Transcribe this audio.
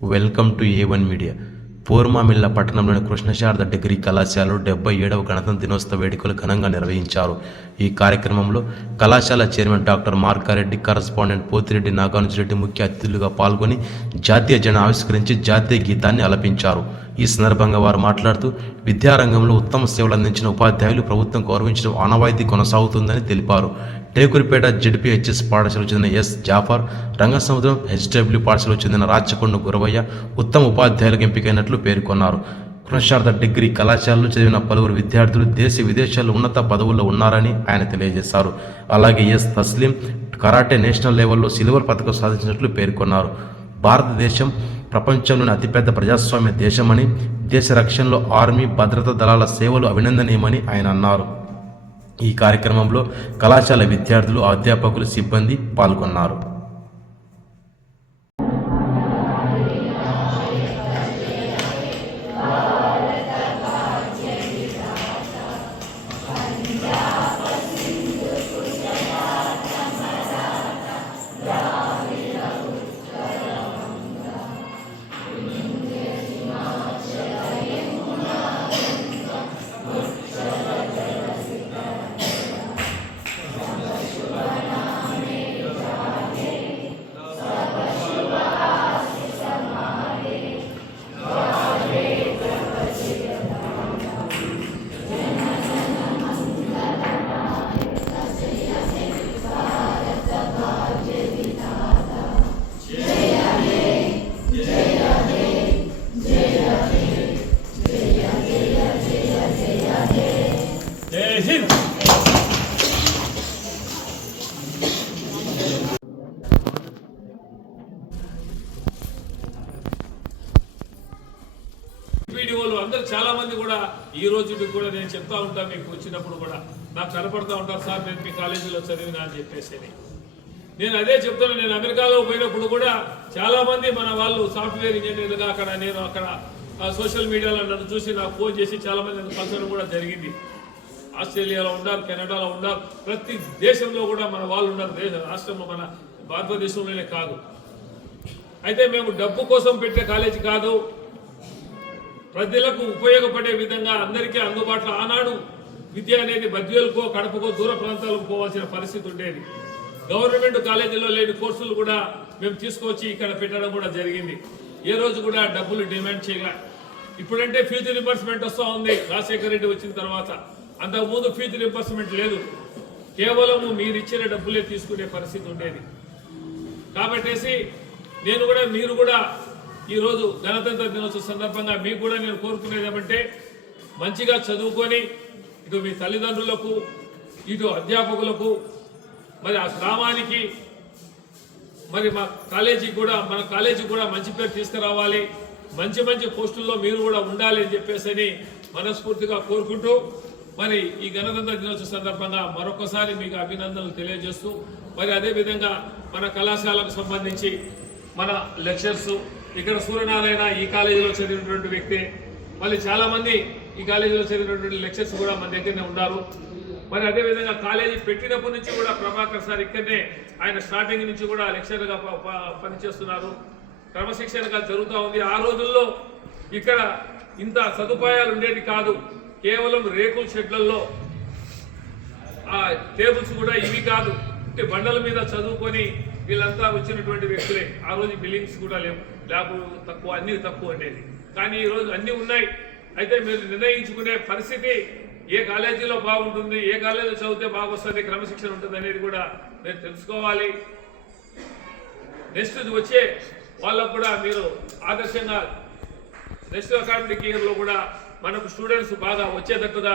Welcome to A one media Purmamilla పట్టణంలోని Krishnasarada degree కళాశాలలో డెబ్బై ఏడవ గణతంత్ర దినోత్సవ వేడుకలు ఘనంగా నిర్వహించారు. ఈ కార్యక్రమంలో కళాశాల chairman doctor Markareddy correspondent Pothireddy Nagarjunareddy ముఖ్య అతిథులుగా పాల్గొని జాతీయ జన ఆవిష్కరించి జాతీయ గీతాన్ని ఆలపించారు ఈ సందర్భంగా వారు మాట్లాడుతూ విద్యారంగంలో ఉత్తమ సేవలు అందించిన ఉపాధ్యాయులు ప్రభుత్వం గౌరవించడం ఆనవాయితీ కొనసాగుతుందని తెలిపారు. టేకురిపేట జెడ్పీహెచ్ఎస్ పాఠశాలకు చెందిన ఎస్ జాఫర్ రంగసముద్రం హెచ్డబ్ల్యూ పాఠశాలకు చెందిన రాచకొండ గురవయ్య ఉత్తమ ఉపాధ్యాయులకు ఎంపికైనట్లు పేర్కొన్నారు. కృష్ణార్థ డిగ్రీ కళాశాలలో చదివిన పలువురు విద్యార్థులు దేశ విదేశాల్లో ఉన్నత పదవుల్లో ఉన్నారని ఆయన తెలియజేశారు. అలాగే ఎస్ తస్లిం కరాటే నేషనల్ లెవెల్లో సిల్వర్ పథకం సాధించినట్లు పేర్కొన్నారు. భారతదేశం ప్రపంచంలోని అతిపెద్ద ప్రజాస్వామ్య దేశమని దేశ రక్షణలో ఆర్మీ భద్రతా దళాల సేవలు అభినందనీయమని ఆయన అన్నారు. ఈ కార్యక్రమంలో కళాశాల విద్యార్థులు అధ్యాపకులు సిబ్బంది పాల్గొన్నారు. వాళ్ళందరూ చాలా మంది కూడా ఈ రోజు మీకు కూడా నేను చెప్తా ఉంటాను మీకు వచ్చినప్పుడు కూడా. నాకు కనపడతా ఉంటారు సార్ నేను మీ కాలేజీలో చదివినా అని చెప్పేసి నేను అదే చెప్తాను నేను అమెరికాలో పోయినప్పుడు కూడా చాలా మంది మన వాళ్ళు సాఫ్ట్వేర్ ఇంజనీర్లుగా అక్కడ నేను అక్కడ సోషల్ మీడియాలో నన్ను చూసి నాకు ఫోన్ చేసి చాలా మంది నన్ను కలసడం కూడా జరిగింది. ఆస్ట్రేలియాలో ఉన్నారు కెనడాలో ఉన్నారు ప్రతి దేశంలో కూడా మన వాళ్ళు ఉన్నారు దేశ రాష్ట్రంలో మన భారతదేశంలోనే కాదు. అయితే మేము డబ్బు కోసం పెట్టే కాలేజీ కాదు ప్రజలకు ఉపయోగపడే విధంగా అందరికీ అందుబాటులో ఆనాడు విద్య అనేది బద్వేలుకో కడపకో దూర ప్రాంతాలకు పోవాల్సిన పరిస్థితి ఉండేది. గవర్నమెంట్ కాలేజీలో లేని కోర్సులు కూడా మేము తీసుకొచ్చి ఇక్కడ పెట్టడం కూడా జరిగింది. ఏ రోజు కూడా డబ్బులు డిమాండ్ చేయలే. ఇప్పుడంటే ఫీజు రింబర్స్మెంట్ వస్తూ ఉంది. రాజశేఖర రెడ్డి వచ్చిన తర్వాత అంతకుముందు ఫీజు రింబర్స్మెంట్ లేదు. కేవలం మీరు ఇచ్చిన డబ్బులే తీసుకునే పరిస్థితి ఉండేది. కాబట్టేసి నేను కూడా మీరు కూడా ఈరోజు గణతంత్ర దినోత్సవ సందర్భంగా మీకు కూడా నేను కోరుకునేది ఏమంటే మంచిగా చదువుకొని ఇటు మీ తల్లిదండ్రులకు ఇటు అధ్యాపకులకు మరి ఆ గ్రామానికి మరి మా కాలేజీకి కూడా మన కాలేజీకి కూడా మంచి పేరు తీసుకురావాలి. మంచి మంచి పోస్టుల్లో మీరు కూడా ఉండాలి అని చెప్పేసి మనస్ఫూర్తిగా కోరుకుంటూ మరి ఈ గణతంత్ర దినోత్సవ సందర్భంగా మరొకసారి మీకు అభినందనలు తెలియజేస్తూ మరి అదేవిధంగా మన కళాశాలకు సంబంధించి మన లెక్చర్స్ ఇక్కడ సూర్యనారాయణ ఈ కాలేజీలో చదివినటువంటి వ్యక్తి. మళ్ళీ చాలామంది ఈ కాలేజీలో చదివినటువంటి లెక్చర్స్ కూడా మన దగ్గరనే ఉన్నారు. మరి అదేవిధంగా కాలేజీ పెట్టినప్పటి నుంచి కూడా ప్రభాకర్ సార్ ఇక్కడనే ఆయన స్టార్టింగ్ నుంచి కూడా లెక్చర్గా ప- ప- పనిచేస్తున్నారు. క్రమశిక్షణగా జరుగుతూ ఉంది. ఆ రోజుల్లో ఇక్కడ ఇంత సదుపాయాలు ఉండేది కాదు. కేవలం రేకుల షెడ్లలో ఆ టేబుల్స్ కూడా ఇవి కాదు. బండల మీద చదువుకొని వీళ్ళంతా వచ్చినటువంటి వ్యక్తులే. ఆ రోజు బిల్డింగ్స్ కూడా లేవు. ల్యాబ్ తక్కువ అన్ని తక్కువ ఉండేది. కానీ ఈరోజు అన్నీ ఉన్నాయి. అయితే మీరు నిర్ణయించుకునే పరిస్థితి ఏ కాలేజీలో బాగుంటుంది ఏ కాలేజీలో చదివితే బాగొస్తుంది క్రమశిక్షణ ఉంటుంది అనేది కూడా మీరు తెలుసుకోవాలి. నెక్స్ట్ వచ్చే వాళ్ళకు కూడా మీరు ఆదర్శంగా నెక్స్ట్ అకాడమిక్ ఇయర్లో కూడా మనకు స్టూడెంట్స్ బాగా వచ్చేటట్టుగా